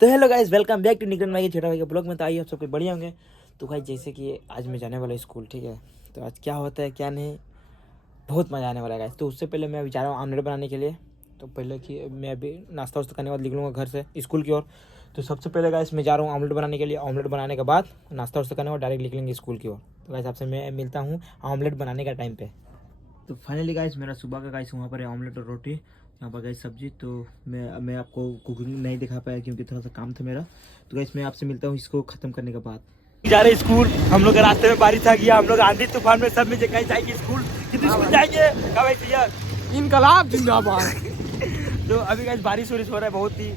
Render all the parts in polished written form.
तो hello guys, welcome back to निकन भाई के छोटा भाई के ब्लॉग में। तो आइए आप सबके बढ़िया होंगे। तो भाई जैसे कि आज मैं जाने वाला स्कूल, ठीक है। तो आज क्या होता है क्या नहीं, बहुत मज़ा आने वाला है गाइस। तो उससे पहले मैं अभी जा रहा हूँ आमलेट बनाने के लिए। तो पहले कि मैं अभी नाश्ता वास्ता करने के बाद निकलूँगा घर से स्कूल की ओर। तो सबसे पहले गाइस मैं जा रहा हूँ आमलेट बनाने के लिए। आमलेट बनाने के बाद नाश्ता वास्ता करने के बाद डायरेक्ट निकलेंगे स्कूल की ओर। तो गाइस आपसे मैं मिलता हूँ आमलेट बनाने का टाइम पे। तो फाइनली गाइस मेरा सुबह का गाइस वहाँ पर है ऑमलेट और रोटी, यहाँ पर गाइस सब्जी। तो मैं आपको कुकिंग नहीं दिखा पाया क्योंकि थोड़ा सा काम था मेरा। तो गाइस मैं आपसे मिलता हूँ इसको ख़त्म करने के बाद। जा रहे स्कूल, हम लोग रास्ते में बारिश आ गया, हम लोग आंधी तूफान में सब में कहीं जाएंगे स्कूल। कितने स्कूल जाएंगे क्या भाई भैया? इनकलाब जिंदाबाद। तो अभी गाइस बारिश वारिश हो रहा है बहुत ही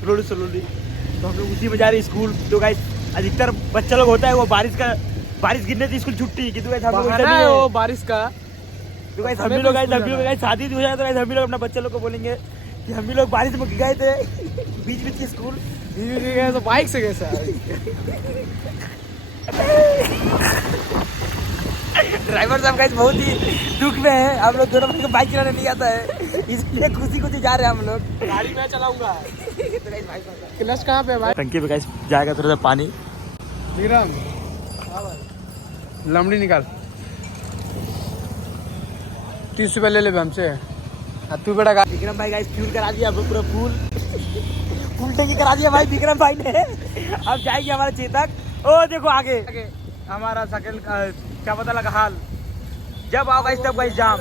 स्लोली। तो हम लोग उसी में जा रहे स्कूल। तो गाइस अधिकतर बच्चा लोग होता है वो बारिश गिरने थी स्कूल छुट्टी की। तो गाइस हम लोग वो बारिश का तो गाइस हम लोग शादी हो जाए तो गाइस हम लोग अपना बच्चे लोग को बोलेंगे कि हम लोग बारिश में गए थे बीच के स्कूल। तो बाइक से कैसा ड्राइवर साहब गाइस बहुत ही दुख में है। हम लोग दोनों भाई को बाइक चलाने नहीं आता है, इसलिए खुशी जा रहे हैं हम लोग। गाड़ी मैं चलाऊंगा। क्लच कहाँ पे भाई? टंकी पे गाइस जाएगा थोड़ा सा पानी। विक्रम लमड़ी निकाल, 30 रुपये ले ले हमसे। तू बेटा विक्रम भाई गाइस फ्यूल करा दिया, पूरा फुल टंकी करा दिया भाई विक्रम भाई ने। अब जाएगी हमारा चेतक। ओ देखो आगे हमारा साइकिल क्या पता लगा हाल। जब आओ गाइस तब गाइस जाम।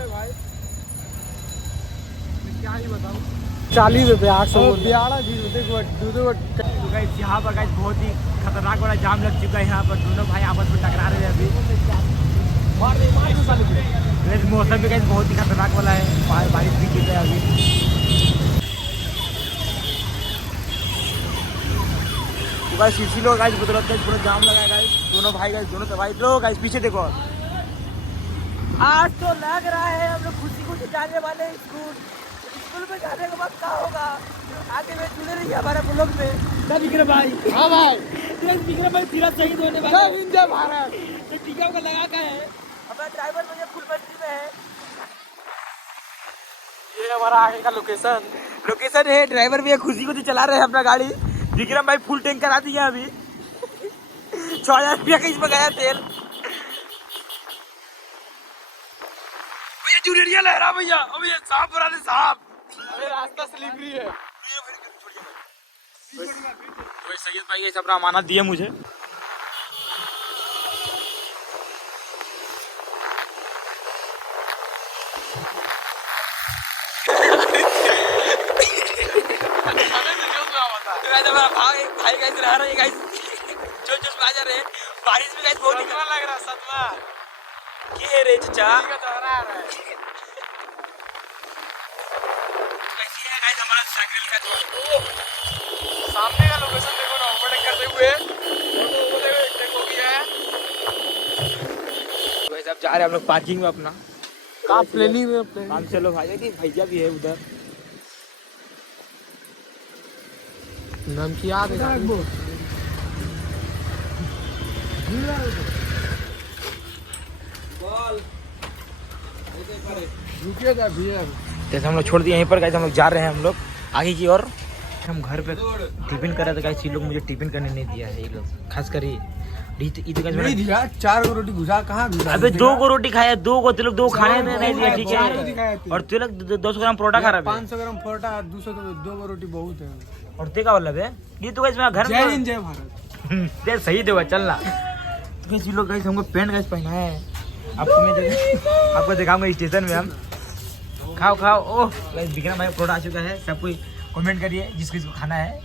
क्या ही बताऊं, 40 रुपये 800 तो गाइस यहाँ पर गाइस बहुत ही खतरनाक वाला जाम लग चुका है। यहाँ पर दोनों भाई आपस में टकरा रहे हैं अभी। मौसम भी गाइस बहुत ही खतरनाक वाला है, बारिश भी गिर रहा है अभी। तो गाइस इसी लोग गाइस बदौलत गाइस पूरा जाम लगा है गाइस। दोनों भाई लो गाइस पीछे देखो। आज तो लग रहा है हम लोग खुशी जाने वाले हैं स्कूल में। जाने के बाद क्या होगा आगे में जुड़े रहिए हमारे ब्लॉग में। क्या विक्रम भाई? हाँ भाई, विक्रम भाई तीरा शहीद होने वाले जय भारत। तो टीका का लगा का है हमारा ड्राइवर भैया फुल मस्ती में है। ये हमारा आगे का लोकेशन है। ड्राइवर भैया खुशी को चला रहे हैं अपना गाड़ी। विक्रम भाई फुल टैंक करा दिया अभी। 6000 रुपया का इसमें गया तेल। जूनियर लहरा भैया, अभी ये सांप बना दे सांप। अरे रास्ता स्लिपरी है। सैयद भाई ये सब अमानत दिए मुझे। भाई गाइस रह रहे हैं गाइस, जो आ जा रहे हैं। बारिश में गाइस बहुत सतमा लग रहा, सतमा के रे चचा। गाइस हमारा साइकिल का सामने का लोकेशन देखो ना, ओवरटेक करते हुए ओवरटेक हो गया है। गाइस अब जा रहे हैं हम लोग पार्किंग में अपना। कहाँ प्लेनिंग हम चलो भाई कि भैया भी है उधर। नमकी याद है जैसे हम लोग छोड़ दिए यहीं पर गाइस, हम लोग जा रहे हैं हम लोग आगे की ओर। हम घर पे टिफिन कर रहे थे गाइस, ये लोग मुझे टिफिन करने नहीं दिया है। ये लोग खास कर नहीं दिया। 4 रोटी घुसा कहाँ? अबे 2 रोटी खाया, 2 तो लोग 2 खाने नहीं दिया, ठीक है। और तू लोग 200 ग्राम परोठा खा रहा है। 500 ग्राम परोठा, 2 रोटी बहुत है। और ते का मतलब है ये तो गाइस मेरा घर जय हिंद जय भारत। दे सही देगा चलना। गाइस ये लोग गाइस हमको पैंट गाइस पहना है। आपको मैं आपको दिखाऊंगा स्टेशन में। हम खाओ ओह गाइस विक्रम भाई परोठा आ चुका है। सब कोई कमेंट करिए जिसको खाना है।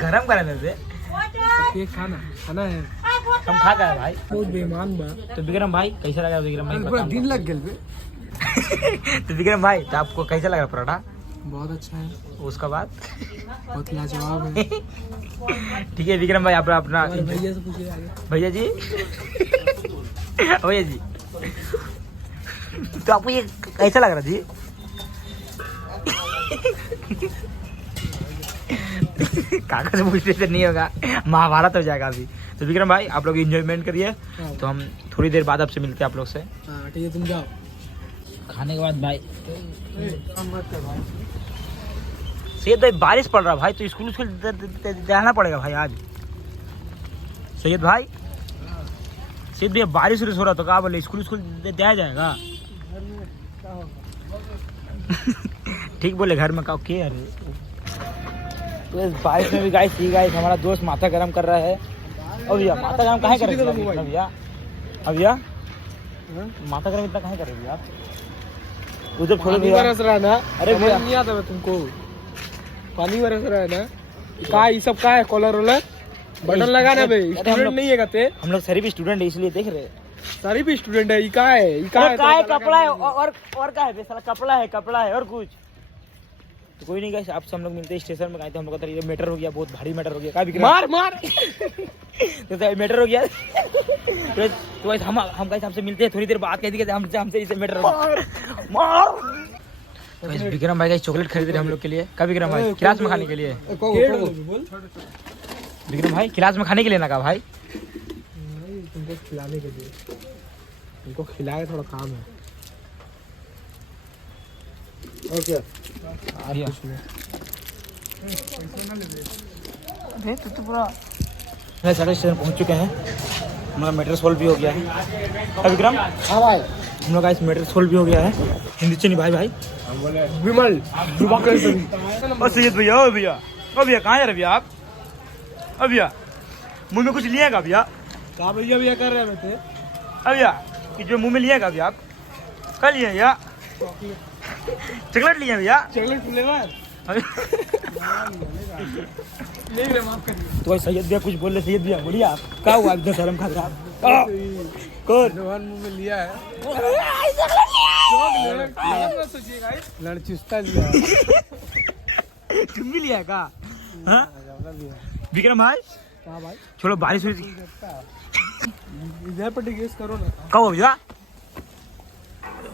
गरम करा दे ये खाना है। हम खा गए भाई, बहुत बेईमान बा। तो विक्रम भाई कैसा लगा? विक्रम भाई पूरा दिन लग गया। तो विक्रम भाई तो आपको कैसा लगा परोठा? बहुत अच्छा है। उसका बाद बहुत लाजवाब है। ठीक है विक्रम भाई आप अपना भैया से पूछिए आगे। भैया जी तो आपको ये कैसा लग रहा जी? काका से पूछने से नहीं होगा, महाभारत हो जाएगा अभी। तो विक्रम भाई आप लोग एंजॉयमेंट करिए। तो हम थोड़ी देर बाद आपसे मिलते हैं आप लोग से। ठीक है, तुम जाओ। खाने के बाद भाई सैयद भाई बारिश पड़ रहा भाई, तो स्कूल जाना पड़ेगा भाई आज। सैयद भाई, सैयद भैया बारिश हो रहा तो क्या बोले, स्कूल जाया जाएगा? ठीक बोले, घर में का क्या अरे। तो इस बारिश में भी गाइस ठीक गाइस, हमारा दोस्त माथा गरम कर रहा है। अब भैया माथा गरम काहे कर रहे हो भैया? अब भैया माथा गरम इतना काहे कर रहे हो आप? उधर छोड़ो भैया। बरस रहा है ना, अरे भैया नहीं आता है तुमको, पानी बरस रहा है ना। का ये सब का है, कॉलर रोलर बटन लगा ना भाई, स्टूडेंट नहीं है कहते। हम लोग सारी भी स्टूडेंट है इसलिए देख रहे हैं। सारी भी स्टूडेंट है। ये का है, ये का है, कपड़ा है और क्या है साला, कपड़ा है और कुछ तो कोई नहीं गाइस। आपसे हम लोग मिलते हैं स्टेशन में, गए थे हम लोग का ये मैटर हो गया, बहुत भारी मैटर हो गया। क्या मार मार तो मैटर हो गया। तो गाइस हम गाइस आपसे मिलते हैं थोड़ी देर बाद, कहते हमसे इसे मैटर हो गया। विक्रम भाई गाइस चॉकलेट खरीद रहे हम लोग के लिए। क्या विक्रम भाई, क्लास में खाने के लिए? विक्रम भाई क्लास में खाने के लिए ना का भाई? तुमको खिलाने के लिए, तुमको खिलाए थोड़ा काम है। ओके तो पूरा साढ़े स्टेशन पहुंच चुके हैं। हमारा मैटर सोल्व भी हो गया है। विक्रम हाँ भाई, हम लोग का इस मैटर सोल्व भी हो गया है। हिंदी चनी भाई भाई विमल सैयद भैया, ओ भैया कहाँ जा रहे भैया आप? अब भैया मुंह में कुछ लिएगा भैया? कहाँ भैया भैया कर रहे थे? अब भैया कि जो मुंह में लिएगा भैया आप? कल लिए भैया चॉकलेट लिए भैया? चॉकलेट फ्लेवर ले रहे, माफ करिए। तो भाई सैयद भैया कुछ बोल रहे। सैयद भैया बोलिए आप क्या हुआ, एकदम शर्म खा रहा आप? कौन मुंह में लिया है, लड़चुस्ता लिया है। तुम भी लिया का? हाँ विक्रम भाई, हाँ भाई, छोड़ो बारिश हुई थी। इधर पर गेस करो ना। कब भैया?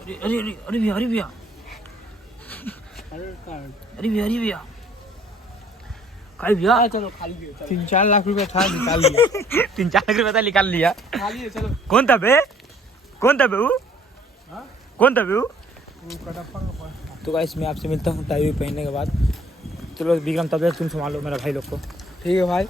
अरे भैया, अरे भैया, अरे भैया खाली भैया, चलो खा लीजिए। 3-4 लाख रुपए था, निकाल लिया। 3-4 लाख रुपए निकाल लिया। खा लिए, चलो। कौन था बे वो? हाँ? कौन था बे वो? कटप्पा का पास। तो गाइस मैं आपसे मिलता हूँ टाई पहनने के बाद। चलो विक्रम तब तुम संभालो मेरा भाई लोग को। ठीक है भाई।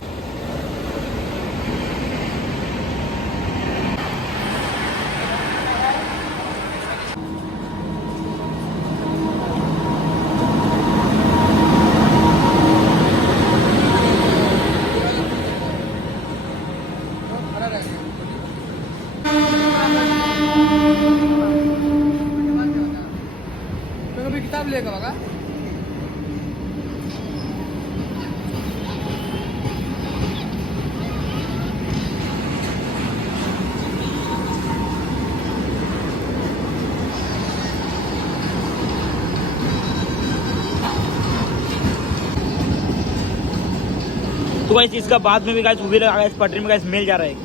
किताब लेगा बाबा। तो गाइस इसका बाद में भी गाइस वो भी लगा, इस पटरी में गाइस मेल जा रहा है। मैं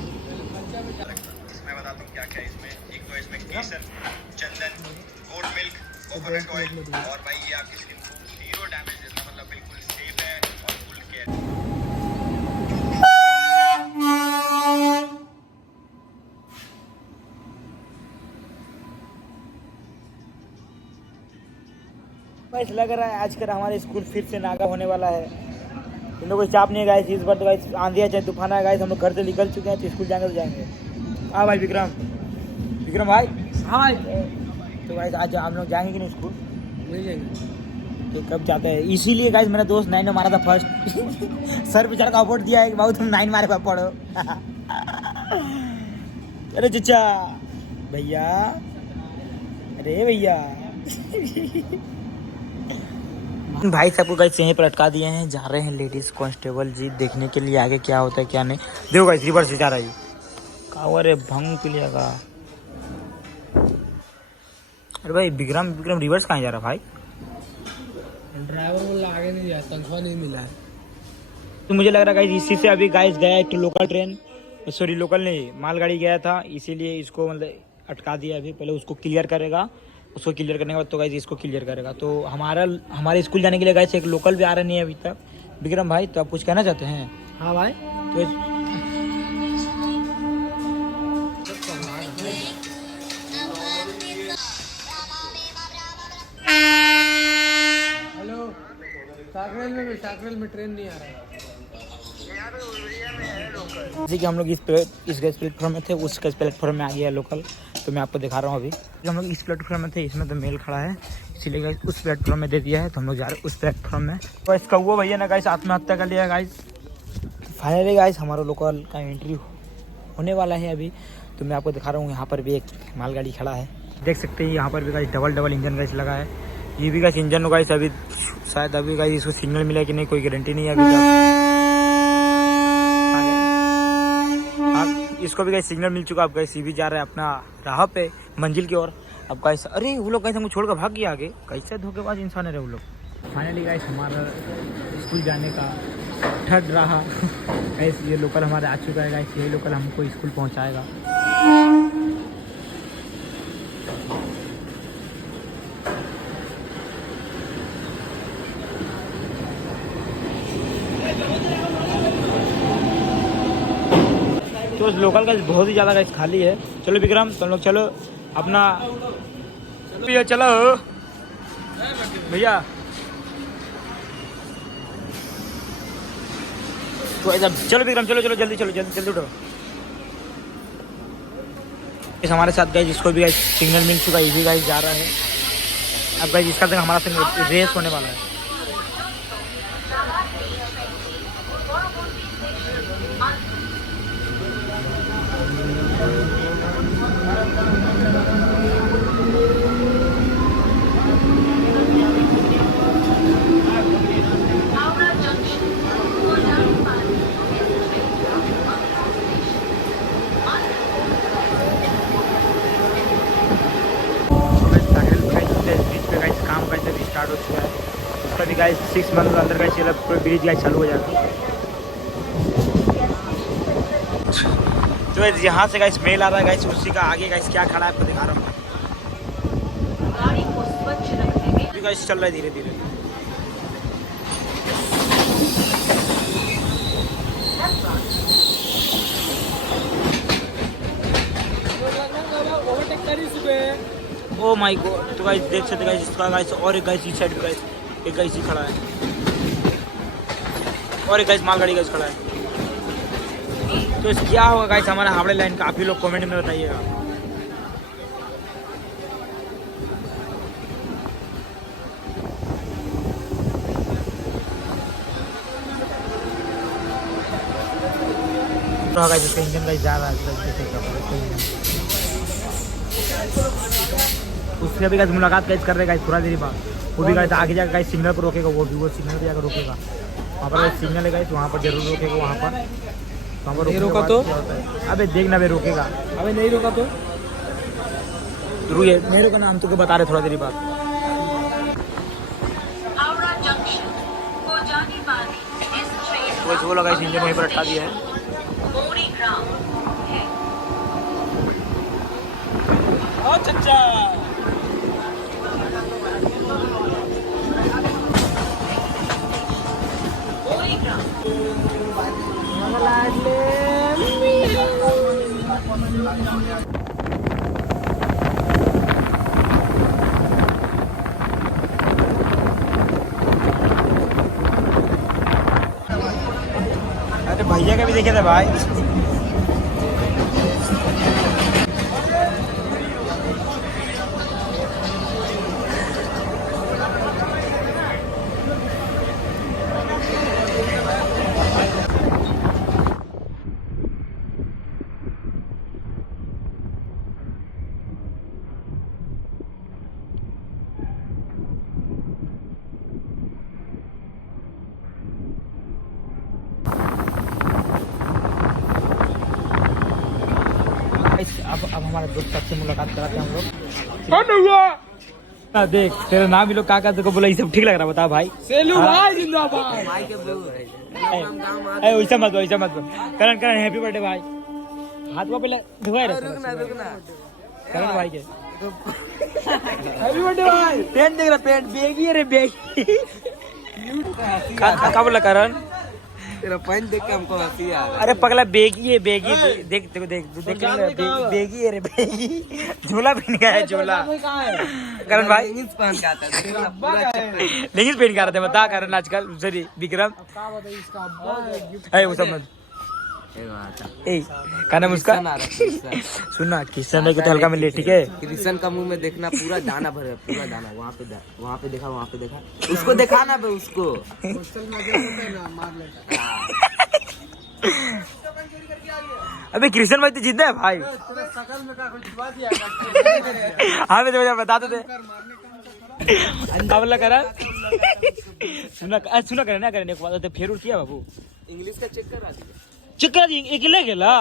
बताता हूँ क्या क्या है इसमें। एक तो इसमें केसर, चंदन, गोट मिल्क, कोकोनट ऑयल और भाई ये आपकी स्किन को 0 डैमेज देता, मतलब बिल्कुल सेफ है और फुल केयर। गाइस लग रहा है आजकल हमारे स्कूल फिर से नागा होने वाला है। इन लोगों को चाप नहीं है गाइस इस बार। तो गाइस आंधिया चाहे तूफान है गाइस, हम लोग घर से निकल चुके हैं, तो स्कूल जाएंगे तो जाएंगे। हाँ भाई विक्रम भाई। हाँ भाई, तो गाइस आज हम लोग जाएंगे कि नहीं स्कूल? नहीं जाएंगे। तो कब जाते हैं? इसीलिए गाइस मेरा दोस्त 9 में मारा था फर्स्ट। सर पे चढ़ का अवार्ड दिया है कि बहुत तुम 9 मारे पर पढ़ो। अरे चचा भैया, अरे भैया भाई सबको गाइस यहीं पर अटका दिए हैं। जा रहे हैं लेडीज कांस्टेबल जी देखने के लिए आगे क्या होता है क्या नहीं। देखो गाइस रिवर्स से जा रहा है। कहा अरे भंग पी लिया का। अरे भाई विक्रम रिवर्स कहाँ जा रहा भाई? ड्राइवर बोला आगे नहीं जाए, तनख्वाह नहीं मिला है। तो मुझे लग रहा है इसी से अभी गाइस गया एक लोकल ट्रेन, सॉरी लोकल नहीं मालगाड़ी गया था, इसीलिए इसको मतलब अटका दिया। अभी पहले उसको क्लियर करेगा, उसको क्लियर करने के बाद तो गाइस इसको क्लियर करेगा। तो हमारे स्कूल जाने के लिए गाइस एक लोकल भी आ रहा नहीं है अभी तक। विक्रम भाई तो आप कुछ कहना चाहते हैं? हाँ भाई, तो हेलो सागर साकरेल में ट्रेन नहीं आ रहा है। जैसे कि हम लोग इस प्लेटफॉर्म में थे, उस प्लेटफॉर्म में आ गया लोकल, तो मैं आपको दिखा रहा हूँ। अभी हम लोग इस प्लेटफॉर्म में थे, इसमें तो मेल खड़ा है, इसीलिए गाइस उस प्लेटफॉर्म में दे दिया है, तो हम लोग जा रहे हैं उस प्लेटफॉर्म में। तो इसका वो भैया ना गाइस आत्महत्या कर लिया गाइस। फाइनली गाइस हमारा लोकल का एंट्री होने वाला है अभी, तो मैं आपको दिखा रहा हूँ। यहाँ पर भी एक मालगाड़ी खड़ा है, देख सकते हैं। यहाँ पर भी गाइस डबल इंजन गाइस लगा है। ये भी गाइस इंजन गाइस अभी शायद अभी गाइस इसको सिग्नल मिला कि नहीं, कोई गारंटी नहीं है अभी तक। इसको भी गाइस सिग्नल मिल चुका। अब गाइस ये भी जा रहा है अपना राह पे मंजिल की ओर। अब गाइस अरे वो लोग गाइस हमको छोड़कर भाग गया आगे, कैसे धोखेबाज इंसान है वो लोग। फाइनली गाइस हमारा स्कूल जाने का थर्ड रहा गाइस, ये लोकल हमारे आ चुका है गाइस। यही लोकल हमको स्कूल पहुंचाएगा। तो उस लोकल का बहुत ही ज़्यादा गाइस खाली है। चलो विक्रम तुम लोग चलो अपना भैया, चलो भैया। तो ऐसा चलो विक्रम, चलो चलो जल्दी, चलो जल्दी उठो। इस हमारे साथ गाइस जिसको भी गाइस सिग्नल मिल चुका है, ये भी गाइस जा रहा है। अब गाइस इसका तक हमारा संग रेस होने वाला है। स्टार्ट हो चुका है उसका भी गाइस 6 मंथ के अंदर गाइस ये पूरा ब्रिज गाइस चालू हो जाएगा। तो यहाँ से गाइस मेल आ रहा है गाइस, उसी का आगे गाइस क्या खड़ा है आपको दिखा रहा हूँ। गाइस चल रहा है धीरे धीरे। ओ माय गॉड, तो गाइस देख सकते गाइस इसका गाइस, और एक गाइस इस साइड पे गाइस एक गाइस ही खड़ा है, और एक गाइस मालगाड़ी गाइस खड़ा है। तो इस क्या होगा गाइस हमारा हावड़े लाइन का, आप ही लोग कमेंट में बताइएगा। तो गाइस इसका इंजन गाइस जा रहा है, उससे भी गाइस मुलाकात गाइस कर रहे गाइस थोड़ा देर बाद। वो भी गाइस आगे जाकर गाइस सिग्नल पर रोकेगा, वो सिग्नल पर जाकर रोकेगा। वहाँ पर सिग्नल है गाइस, वहाँ पर जरूर रोकेगा। वहाँ पर नहीं रोका तो अबे देखना बे रोकेगा। अबे नहीं रोका तो रुकिए, नहीं रोका ना, हम तुमको बता रहे थोड़ा देर बाद। वो लगा इस इंजन वहीं पर अटका दिया है। चचा अरे भैया का भी देखे थे भाई। अब हमारे दोस्त सबसे मुलाकात कराते हैं हम लोग। देख तेरा नाम भी लोग काका तेरे को बोला, ये सब ठीक लग रहा बता भाई। सेलू भाई जिंदाबाद। वैसा मत करण हैप्पी बर्थडे भाई। हाथ में पहले धुआ रहा करण भाई के हैप्पी बर्थडे भाई। पेंट देख रहा, पेंट बेगी रे बेगी। का बोला करण तेरा पैंट देख के हमको हंसी आ रहा है। अरे पगला बेगी है बेगी देख देखो देख बेगी है रे बेगी झोला पहन के आया झोला करण भाई जींस पहन के आता है लेकिन पहन के आ रहे थे बता करण आजकल सॉरी विक्रम वो सब मत क्या नाम उसका सुनना किशन भाई को तो हल्का मिले ठीक है। किशन का मुंह में देखना पूरा दाना भर है पूरा दाना वहाँ पे देखा उसको देखा ना बे उसको अबे कृष्ण भाई तो जिंदा है भाई हाँ मैं बता दो बोला करा सुना करे ना करे फिर किया बाबू इंग्लिश का चेक करा चेक करा दी एक ले गेला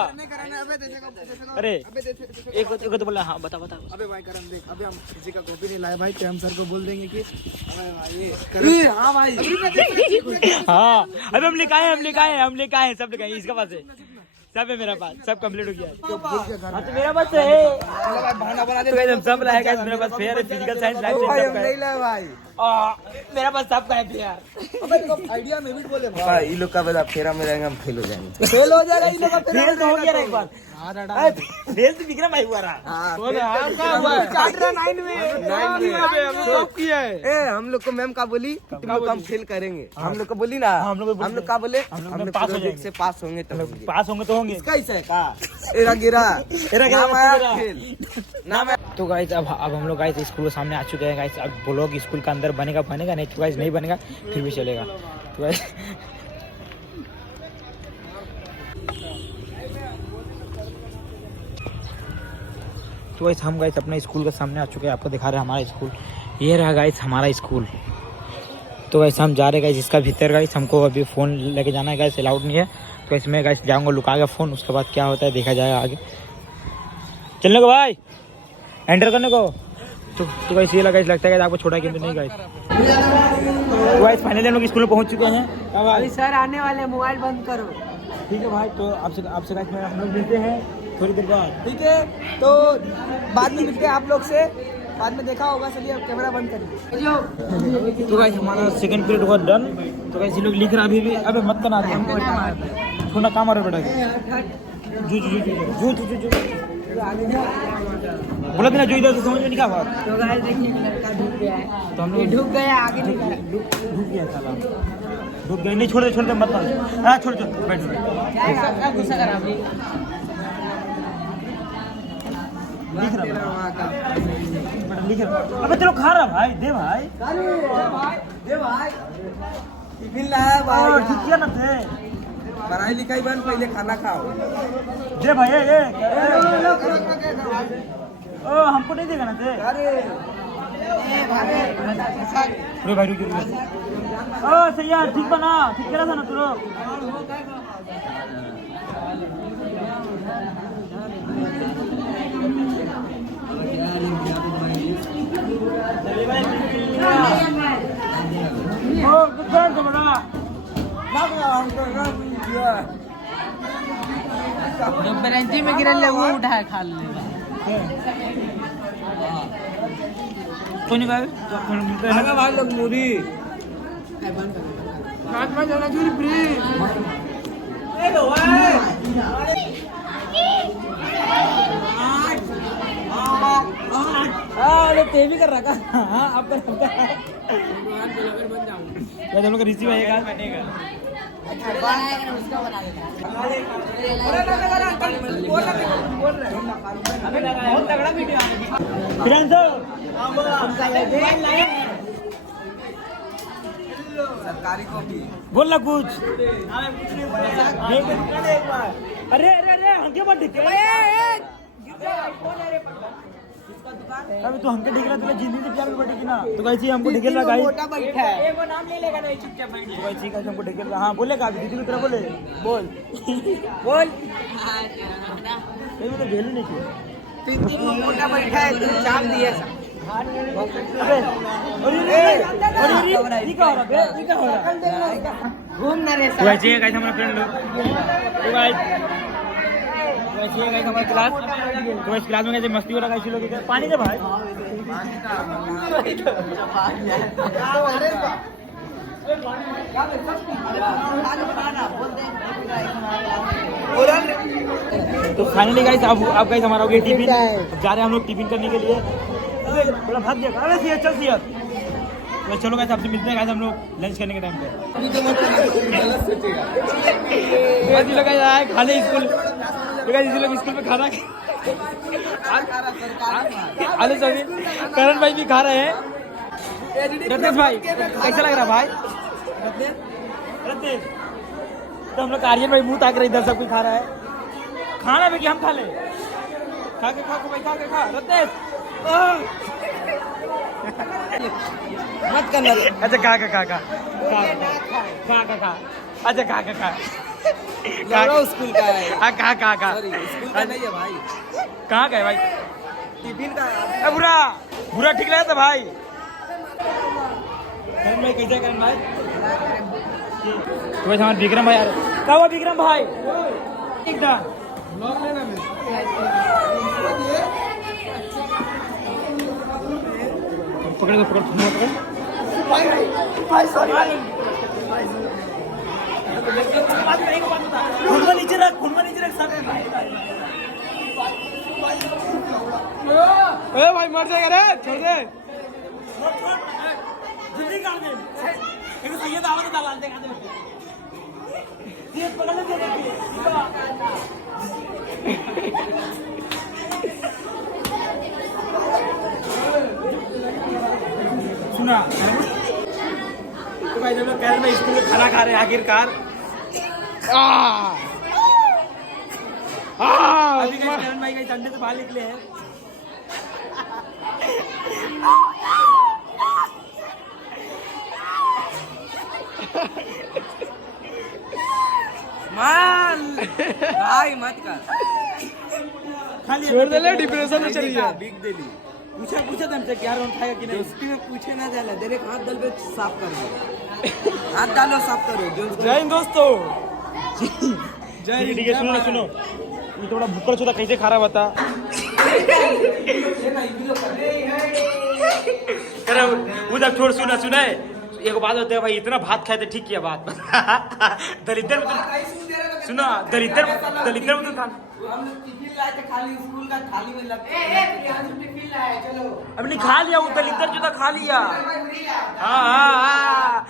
अरे एक तो बोला हाँ बता अबे भाई करम देख अबे हम किसी का कॉपी नहीं लाए भाई हम सर को बोल देंगे कि हाँ भाई हाँ अबे हम लेके आए सब लेके आए इसके पास है सब है मेरा पास सब कंप्लीट हो गया हाँ तो मेरा पास है हम सब लाएगा मेरे पास फेयर है फिजिकल साइंस लाइफ भाई मेरा पास सब का है यार आइडिया में भी बोले भाई ये लोग का बता फेरा में रहेंगे हम फेल हो जाएंगे फेल हो जाएगा इन लोग का फेल तो हो गया एक बार फेल तो विक्रम भाई हुआ रहा हम लोग को मैम का बोली तुम लोग हम फेल करेंगे हम लोग को बोली ना हम लोग का बोले हम लोग प्रोजेक्ट से पास होंगे तो होंगे कैसे का एरा गिरा तो गाइस अब हम लोग गाइस स्कूल के सामने आ चुके हैं गाइस। अब ब्लॉग स्कूल का अंदर बनेगा नहीं तो गाइस नहीं बनेगा फिर भी चलेगा तो गाइस हम गाइस अपने स्कूल के सामने आ चुके हैं। आपको दिखा रहे हैं हमारा स्कूल ये रहा गाइस हमारा स्कूल। तो गाइस हम जा रहे हैं गाइस इसका भीतर गाइस हमको अभी फ़ोन लेके जाना है गाइस अलाउड नहीं है तो इसमें गाइस जाऊँगा लुका के फ़ोन उसके बाद क्या होता है देखा जाएगा आगे चलने को भाई एंटर करने को तो गाइस ये लगता है आपको छोटा गेम नहीं गाइस। तो गाइस फाइनली हम लोग स्कूल में पहुंच चुके हैं। अभी सर आने वाले मोबाइल बंद करो ठीक है भाई तो आपसे गाइस हम लोग मिलते हैं थोड़ी देर बाद ठीक है तो बाद में मिलते हैं आप लोग से बाद में देखा होगा चलिए अब कैमरा बंद करिए। तो गाइस हमारा सेकंड पीरियड हुआ डन। तो गाइस ये लोग लिख रहा अभी भी अबे मत करना हमको थोड़ा काम आ रहा बेटा जू बोला बिना जो इधर से समझ में नहीं क्या बात। तो गाइस देखिए लड़का ढूक गया है तो हम लोग ढूक गया आगे ढूक गया साला ढूक गया नहीं छोड़ दे मत हां छोड़ बैठ क्या गुस्सा कर आपने लिख रहा अबे चलो खा रहा भाई दे भाई टिफिन लाया भाई ठीक किया ना थे पढ़ाई लिखाई बंद पहले खाना खाओ दे भाई ये ओ हमको नहीं देगा ना थे अरे भाई रुक ओ सही यार ठीक बना ठीक करा था ना तू लोग ओ कितना तो बड़ा जो बेरेंटी में गिरल ले वो उठा खा ले तो नहीं भाई भाई लोग मूरी हाथ में जाना चुरी फ्री अरे ते भी कर रहा था हाँ आपका हम लोग का रिसीव आएगा सरकारी कॉपी बोल ना कुछ अरे अरे अरे हमके मत ढके अबे तो हमके ढकेला तो जिंदगी से प्यार में बैठेगी ना तो कैसे हमको ढकेल रहा गाइस मोटा बैठा है वो नाम ले लेगा नहीं चुपचाप बैठ तो कैसे कैसे हमको ढकेल रहा हां बोलेगा अभी दीदी की तरह बोले बोल बोल ये तो भेल नहीं किया पिंकी को मोटा बैठा है तू चाप दिए सब अबे अरे ये क्या हो रहा है ये क्या हो रहा है घूम ना रे तो ऐसे गाइस हमारा फ्रेंड लोग तो गाइस वैसे गाइस हमारा क्लास तो इस क्लास में कैसे मस्ती हो रहा है लोग पानी दे भाई तो फाइनली गाइस अब गाइस हमारा हो गया टिफिन। अब जा रहे हैं हम लोग टिफिन करने के लिए। अरे बड़ा भाग गया। अरे सिया चल सिया। तो चलो गाइस आपसे मिलते हैं गाइस हम लोग लंच करने के टाइम पे। गाइस ये लोग आए खाने स्कूल। तो गाइस इसी लोग स्कूल में खाना आलू सभी करण भाई भी खा रहे हैं। रत्नेश भाई कैसा लग रहा भाई? रत्नेश तो हम लोग आर्यन भाई मुंह ताक रहे इधर सब कुछ खा रहा है। खाना भी कि हम खा ले। खा के खा रत्नेश मत करना। अच्छा खा अच्छा खा स्कूल का है। खा सॉरी स्कूल का नहीं है भाई। कहाँ का है भाई? टिफिन का। बुरा ठीक लगा था भाई। करण भाई कैसा करण भाई? तो वैसे हमारे विक्रम भाई क्या हुआ विक्रम भाई? एकदम पकड़ नीचे रख भाई मर जाएगा रे, छोड़ दे। जल्दी काट दे। एक सैयद आवाज डाल दे ये पकड़ ले। सुना तो भाई जब लोग कह रहे स्कूल में खाना खा रहे हैं आखिरकार। अभी करण भाई कहीं ठंडे से बाहर निकले हैं। भाई मत कर। छोड़ दे ले, डिप्रेशन में चली जा। बिग दिली पूछा था हमसे क्या रोन खाएगा कि नहीं। दोस्ती में पूछे ना जाला। तेरे हाथ डाल पे साफ कर दो। हाथ डालो साफ करो। जय हिंद दोस्तों। ठीक है सुनो ये थोड़ा भूखड़ छोटा कैसे खा रहा बता। उधर छोड़ सुना एक बात होता है भाई इतना भात खाए थे ठीक किया बात। दलितर में तो सुना दलितर में तो खा। हम लोग टिफिन लाए थे खाली स्कूल का थाली में लग। टिफिन लाए चलो। अब नहीं खा लिया वो दलितर जो था खा लिया। हाँ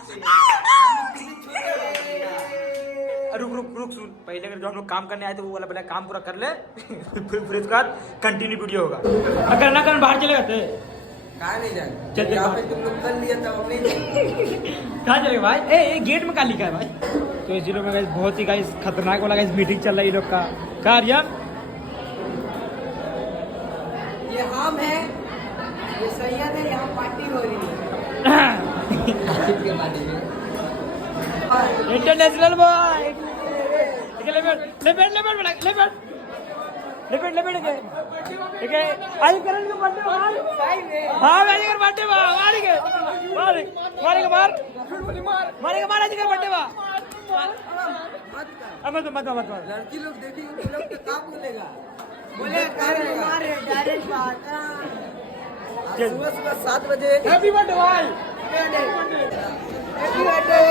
रुक सुन पहले जो हम लोग काम करने आए थे वो वाला पहले काम पूरा कर ले। फिर उसके बाद कंटिन्यू वीडियो होगा। अगर ना करना बाहर चले गए कहाँ नहीं जाए। चल यहाँ पे तुम लोग कर लिया था हम नहीं जाए। कहाँ चले भाई? ए गेट में क्या लिखा है भाई? तो इस जिलों में गाइस बहुत ही गाइस खतरनाक वाला गाइस मीटिंग चल रही है लोग का। क्या आर्यन? ये हम है, ये सैयद है, यहाँ पार्टी हो रही है। इंटरनेशनल बॉय लेपेट के ठीक है। आज करण का बर्थडे हाँ आज का बर्थडे मार आज का बर्थडे मत लड़की लोग देखेंगे लोग तो क्या बोलेगा। बोले डायरेक्ट बात। सुबह 7 बजे हैप्पी बर्थडे भाई। Happy birthday.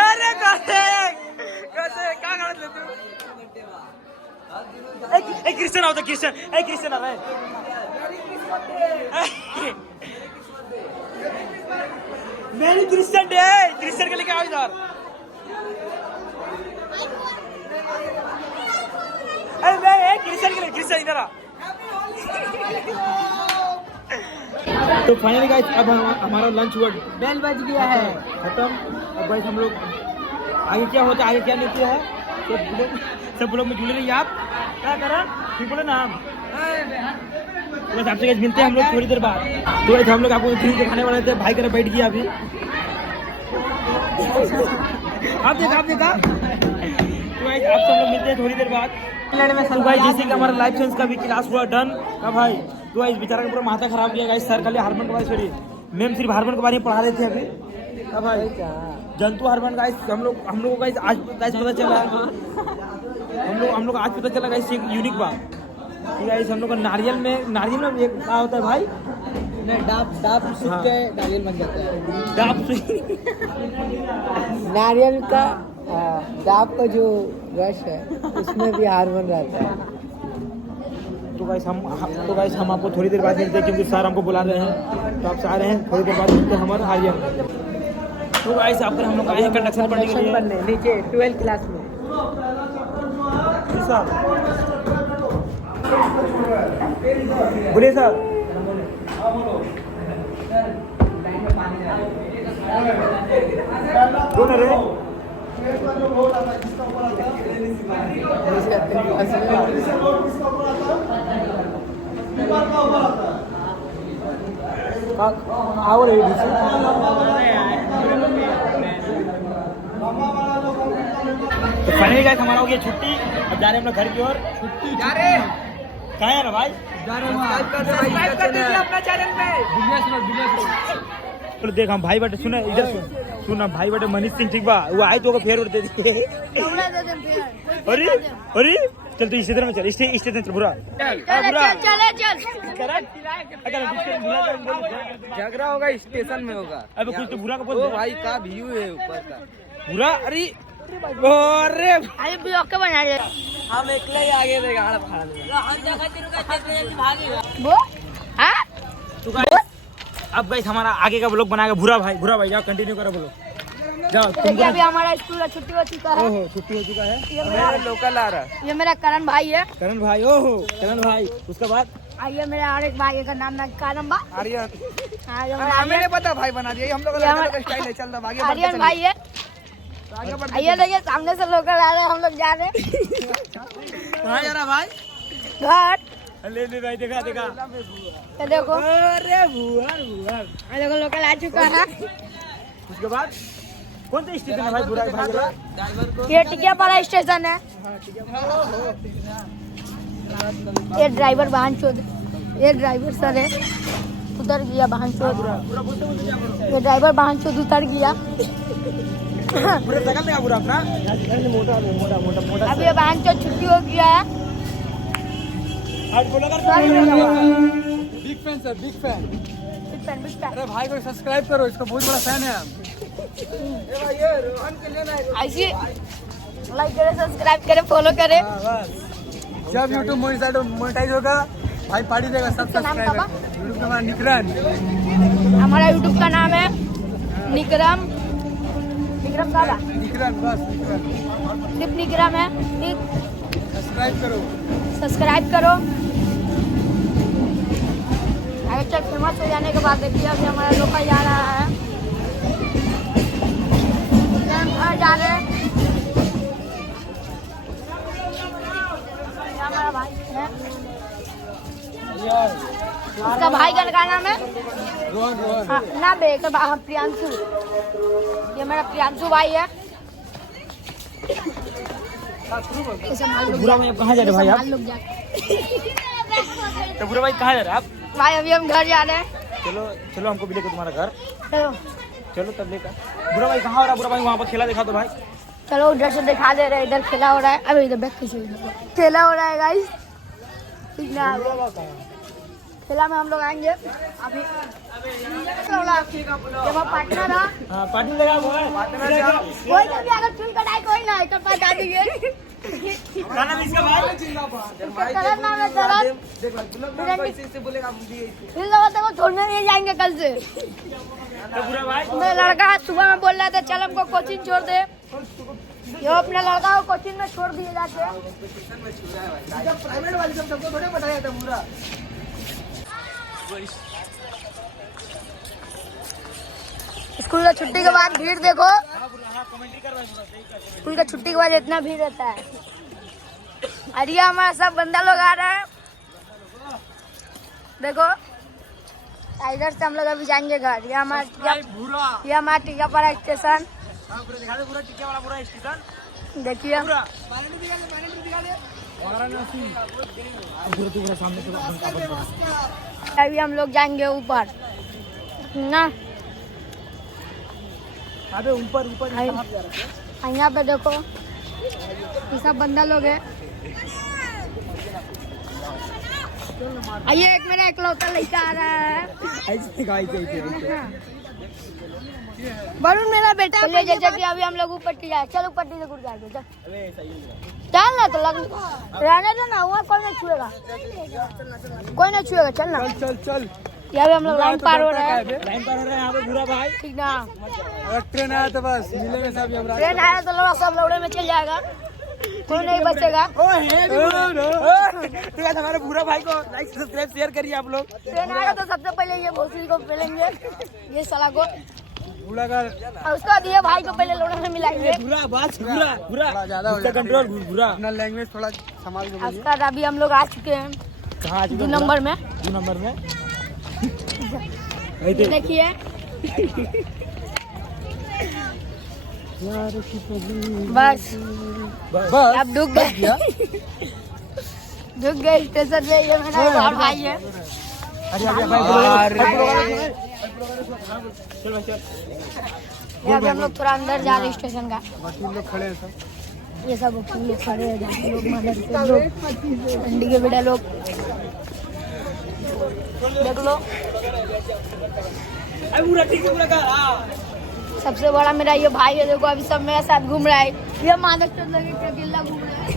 अरे कैसे क्या कर ले तू? एक क्रिश्चियन आओ तो क्रिश्चियन आ रहा है। मेरी क्रिश्चियन डे क्रिश्चियन के लेके आओ इधर। अरे मैं क्रिश्चियन के लिए क्रिश्चियन इधर आ। तो फाइनली गाइस अब हमारा लंच हुआ बेल बज गया है खत्म। अब गाइस हम लोग आगे क्या होता है आगे क्या नहीं किया है सब लोग में जुड़े रहिए। आप क्या करा ठीक बोले ना हम बस आपसे गाइस मिलते हैं हम लोग थोड़ी देर बाद। तो गाइस हम लोग आपको फ्री दिखाने वाले थे। भाई कर बैठ गया अभी। आप देखा तो गाइस आपसे हम लोग मिलते हैं थोड़ी देर बाद। तो भाई जैसे कि हमारा लाइफ साइंस का भी क्लास हुआ डन का भाई। तो इस बेचारा का पूरा माथा खराब किया गाइस। सर खाली हारमोन के बारे सॉरी मैम सिर्फ हारमोन के बारे में पढ़ा रहे थे अभी। अब भाई जंतु हार्मोन गाइस हम लोग को गाइस आज गाइस पता चला, हम लोग आज पता चला गाइस एक यूनिक बात कि गाइस हम लोग का नारियल में एक क्या होता है भाई, नहीं डाब सूख के नारियल बन जाता है। डाब नारियल का डाब का जो रस है उसमें भी हार्मोन रहता है। तो गाइस हम आपको थोड़ी देर बाद मिलते हैं क्योंकि सर हमको बुला रहे हैं, तो आप आ रहे हैं थोड़ी देर बाद मिलते हैं हमारे आर्यन। तो गाइस आप हम लोग आए हैं कंडक्शन पढ़ने के लिए नीचे 12th क्लास में। बोलिए सर। कौन है तो फाइनली गाइस हमारा हो गया छुट्टी, अब जा रहे हैं हम लोग घर की ओर। छुट्टी जा रहे कहाँ है ना भाई? सब्सक्राइब कर दीजिए अपना चैनल पे। तो देख हम भाई बटे सुने इधर सुन भाई बटे मनीष सिंह ठीक बा वो आए तो फेर दे दिए। अरे चल तू इसी तरह में चल, स्टेशन चल बुरा झगड़ा होगा स्टेशन में होगा। अबे कुछ तो बुरा का बोल ओ भाई का व्यू है ऊपर का बुरा। अरे ब्लॉग बना रहे हम एकले ही आगे देगा वो हाँ तो गाइस अब गाइस हमारा आगे का ब्लॉग बनाएगा बुरा भाई जाओ कंटिन्यू करो बोलो जाओ। देखिए अभी हमारा स्कूल छुट्टी हो चुका है। ओहो छुट्टी हो चुका है। ये मेरा लोकल आ रहा। ये मेरा करण भाई है। करण भाई ओहो करण भाई उसके बाद आइए मेरा और एक भाई का नाम का नंबर आर्यन। हाँ ये हमें नहीं पता भाई बना दिया हम लोग का स्टाइल है। चल आगे आर्यन भाई है। आइए देखिए सामने से लोकल आ रहे हैं, हम लोग जा रहे हैं कहाँ जा रहा भाई? घर। ले भाई देखा ये देखो अरे भुआ देखो लोकल आ चुका है। उसके बाद कौन सा स्टेशन है भाई बुरा भाई? ये टिकियापाड़ा स्टेशन है। ये ड्राइवर वाहन चोद, ये ड्राइवर सर है उतर गया वाहन चोद, ये ड्राइवर वाहन चोद उतर गया। पूरा जगह में बुरा अपना मोटा अब ये वाहन चोद छुट्टी हो गया है। आज बोला कर big fan sir, big fan. Big fan, big fan. अरे भाई को सब्सक्राइब करो, इसका बहुत बड़ा फैन है हम। ऐसे लाइक करें, सब्सक्राइब करें, फॉलो करें। जब यूट्यूब मोनेटाइज होगा भाई पार्टी देगा सब इसका नाम सब्सक्राइब। क्या बा? यूट्यूब का हमारा निकरन। हमारा यूट्यूब का नाम है निकरम। निकरम का निकरन बस निकरन। सिर्फ निकरम है। सब्सक्राइब करो। सब्सक्राइब करो। अच्छा फेमस हो जाने के बाद देखिए अभी हमारा लोका जा रहा है, घर जा रहे हैं। हमारा भाई है, उसका भाई का नाम है रोहन। हाँ, ना बेटा प्रियांशु। ये मेरा प्रियांशु भाई है। बुरा भाई कहाँ जा रहे भाई आप? लोग तो बुरा भाई कहाँ जा रहे आप? भाई अभी हम घर जा रहे हैं। चलो हमको भी लेकर तुम्हारा घर चलो चलो तब लेकर। बुरा भाई कहाँ हो रहा? बुरा भाई वहाँ पर खेला दिखा दो भाई। चलो उधर से दिखा दे रहे हैं, इधर खेला हो रहा है। अभी इधर बैठ के खेला हो रहा है गाइस। खेला में हम लोग आएंगे अभी। जब आप पार्टनर था हाँ पार्टी लगा हुआ है। कोई ना भी अगर चुन कटाई कोई ना तो बता दीजिए। क्या नाम है इसका भाई? तरह नाम है तरह। देख लो ऐसे से बोलेगा हम भी फिर लोग को छोड़ने नहीं जाएंगे कल से। तो बुरा भाई मेरा लड़का सुबह में बोल रहा था चल हमको कोचिंग छोड़ दे। ये अपने लड़का को कोचिंग में छोड़ दिए जाते हैं। प्राइवेट वाली सबको थोड़े बताया था पूरा। स्कूल का छुट्टी के बाद भीड़ देखो। स्कूल का छुट्टी के बाद इतना भीड़ रहता है। अरे हमारा सब बंदा लोग आ रहा है देखो। इधर से हम लोग अभी जाएंगे घर। ये हमारा टिकियापाड़ा स्टेशन देखिए। अभी हम लोग जाएंगे ऊपर ना। अबे ऊपर ऊपर यहाँ पे देखो ये सब बंदा लोग है। ये एक मेरा इकलौता लड़का आ रहा है, वरुण मेरा बेटा। जैसे कि अभी हम लोग ऊपर जाए, चल ऊपर से घुट जाएंगे, चल ना, तो लग रहने दो ना, वहाँ कोई नहीं छुएगा, कोई नहीं छुएगा, चल ना। चल चल यहाँ पे हम लोग लाइन पार हो रहे हैं, यहाँ पे बुरा भाई। ठीक ना। अगर ट्रेन आया तो बस मिलेंगे सब यमराज। ट्रेन आया तो लोग सब लौड़े में चल जाएगा, कोई नहीं बचेगा। ठीक है, हमारे बुरा भाई को लाइक सब्सक्राइब शेयर करिए आप लोग। ट्रेन आएगा तो सबसे पहले ये भोसड़ी को पहलेंगे, ये साला को, बुरा कर और उसके बाद ये भाई को पहले लोड़े में मिलाएंगे। बुरा बात, बुरा बुरा ज्यादा हो जाता है। कंट्रोल, बुरा अपना लैंग्वेज थोड़ा संभाल के बोलिए। उसके बाद अभी हम लोग आ चुके हैं कहाँ 2 नंबर में, 2 नंबर में। देखिए बस अब डूब गए, डूब गए स्टेशन पे। ये मेरा एक और भाई है। ये अभी हम लोग थोड़ा अंदर जा रहे हैं स्टेशन का। वकील लोग खड़े हैं सब। ये सब वकील लोग खड़े हैं, जाके लोग मदद कर लोग, ठंडी के बेटा लोग देख लो। सबसे बड़ा मेरा ये भाई है, देखो अभी सब मेरे साथ घूम रहा है। ये मादक चंद्र की अकेला घूम रहा है।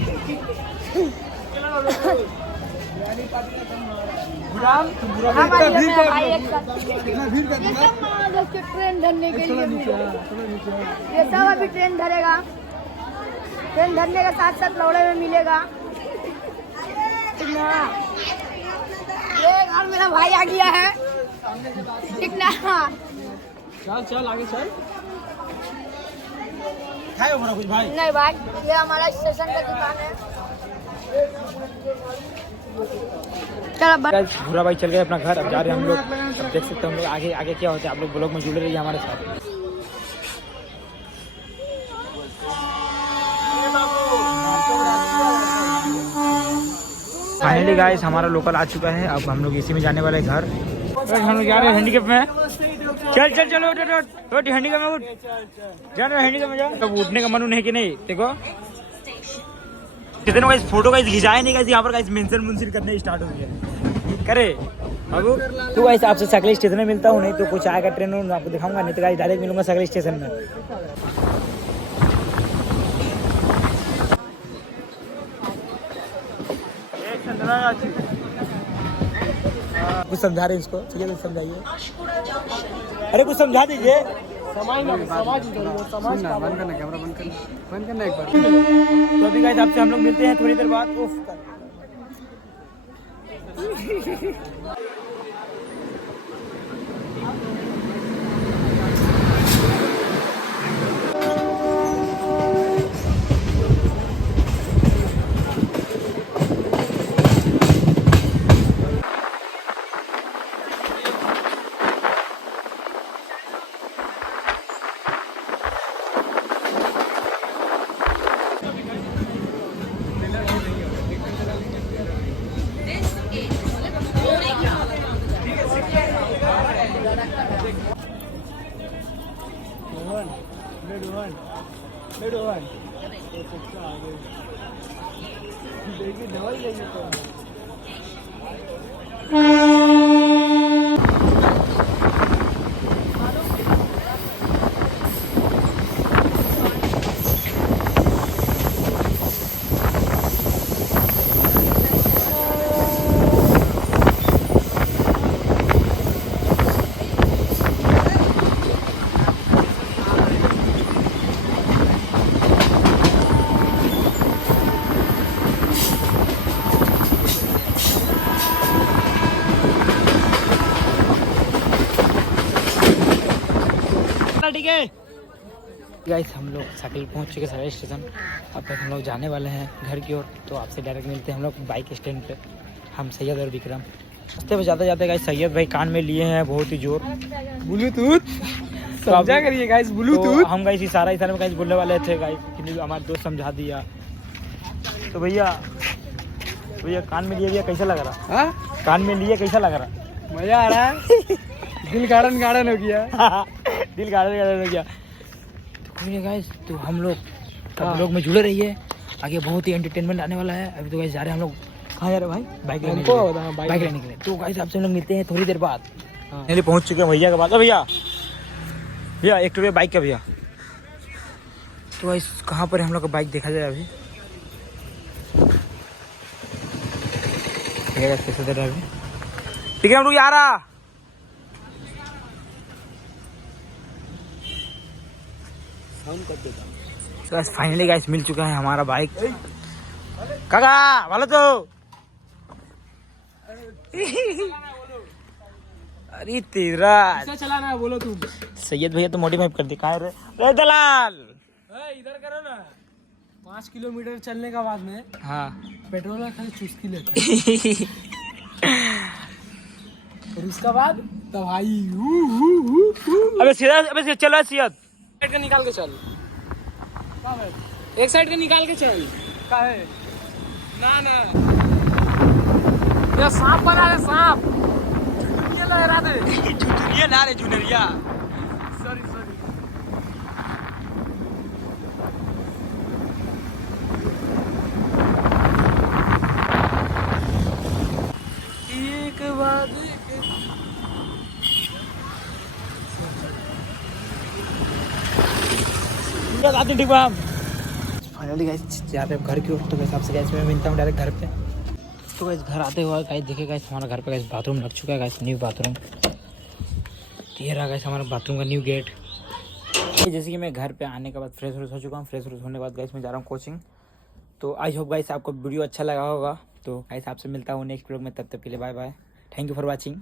हमारे मेरा भाई एक साथ, ये सब मादक के ट्रेन धरने के लिए, ये सब अभी ट्रेन धरेगा, ट्रेन धरने के साथ साथ लौड़े में मिलेगा। ये और मेरा भाई आ गया है, ठीक ना। चल चल आगे चल। खाए हमारा कुछ भाई? नहीं भाई, ये हमारा स्टेशन का दुकान है। चलो बुरा भाई चल गए अपना घर, अब जा रहे हैं हम लोग। अब देख सकते हैं हम लोग आगे आगे क्या होता है। आप लोग ब्लॉग में जुड़े रहिए हमारे साथ। फाइनली गाइस हमारा लोकल आ चुका है, अब हम लोग इसी में जाने वाले हैं घर। हम लोग जा रहे हैं हैंडीकैप में। चल चल चलो उठ हैंडीकैप में, उठ जाना हैंडीकैप में, जाओ। अब उठने का मन है कि नहीं देखो। कितने गाइस फोटो गाइस खिंचाए नहीं गाइस, यहाँ पर गाइस मेंशन मुंशन करने स्टार्ट हो गया। करे बाबू तो गाइस आपसे सकल स्टेशन में मिलता हूँ, नहीं तो कुछ आएगा ट्रेन में आपको दिखाऊंगा, नहीं तो गाइस डायरेक्ट मिलूंगा सकल स्टेशन में। कुछ समझा रहे इसको, ठीक है तो समझाइए। अरे कुछ समझा दीजिए। बंद करना कैमरा, बंद करना एक बार। तो अभी गाइस आपसे हम लोग मिलते हैं थोड़ी देर बाद। ठीक है गाइस हम लोग सकल पहुंच चुके हैं स्टेशन। अब तक हम लोग जाने वाले हैं घर की ओर, तो आपसे डायरेक्ट मिलते हैं हम लोग बाइक स्टैंड पे। हम सैयद और विक्रम रास्ते पे जाते जाते गाइस सैयद भाई कान में लिए हैं बहुत ही जोर ब्लूटूथ, समझा करिए गाइस ब्लूटूथ। तो हम गाइस इशारा में गाइस बोलने वाले थे गाइस, कि हमारे दोस्त समझा दिया। तो भैया कान में लिए भैया कैसा लग रहा? हाँ कान में लिए कैसा लग रहा? मजा आ रहा है। दिल गार्डन हो गया। दिल गार्डन हो गया। गाइस तो हम लोग सब लोग में जुड़े रहिए, आगे बहुत ही एंटरटेनमेंट आने वाला है। अभी तो गाइस जा रहे हैं हम लोग, कहाँ जा रहे हैं भाई? बाइक लेने के लिए, बाइक लेने के लिए। तो गाइस आपसे हम लोग मिलते हैं थोड़ी देर बाद। पहुंच चुके हैं भैया के पास। भैया भैया 1 रुपये बाइक का भैया। तो गाइस कहाँ पर है हम लोग का बाइक देखा जाए अभी। कैसे दे रहा है अभी? ठीक है हम लोग आ रहा। तो गाइस फाइनली गाइस मिल चुका है हमारा बाइक। काका ভালো तो? अरे तेरा चलाना है बोलो तुम। सैयद भैया तो मॉडिफाई कर दी। कहाँ रे दलाल? इधर करो ना। 5 किलोमीटर चलने का बाद में हाँ पेट्रोल खाली चुस्की लेते और उसका बाद तो भाई अबे सीधा चलो सियत साइड का निकाल के चल। एक साइड का निकाल के चल। का है ना ना ये सांप बना है, सांप ये लहरा दे। जूनियर ना रे जूनियरिया। Sorry sorry. एक बाद ठीक बा। फाइनली गाइस जाते हैं घर की ओर। तो गाइस आपसे गाइस मैं मिलता हूँ डायरेक्ट घर पे। तो गाइस घर आते हुए गाइस देखे गाइस हमारा घर पे गाइस बाथरूम लग चुका है गाइस, न्यू बाथरूम। ये रहा गाइस हमारा बाथरूम का न्यू गेट। जैसे कि मैं घर पे आने के बाद फ्रेश हो चुका हूँ। फ्रेश होने के बाद गाइस मैं जा रहा हूँ कोचिंग। तो आई होप गाइस आपको वीडियो अच्छा लगा होगा। तो गाइस आपसे मिलता हूँ नेक्स्ट व्लॉग में, तब तक के लिए bye bye. Thank you for watching.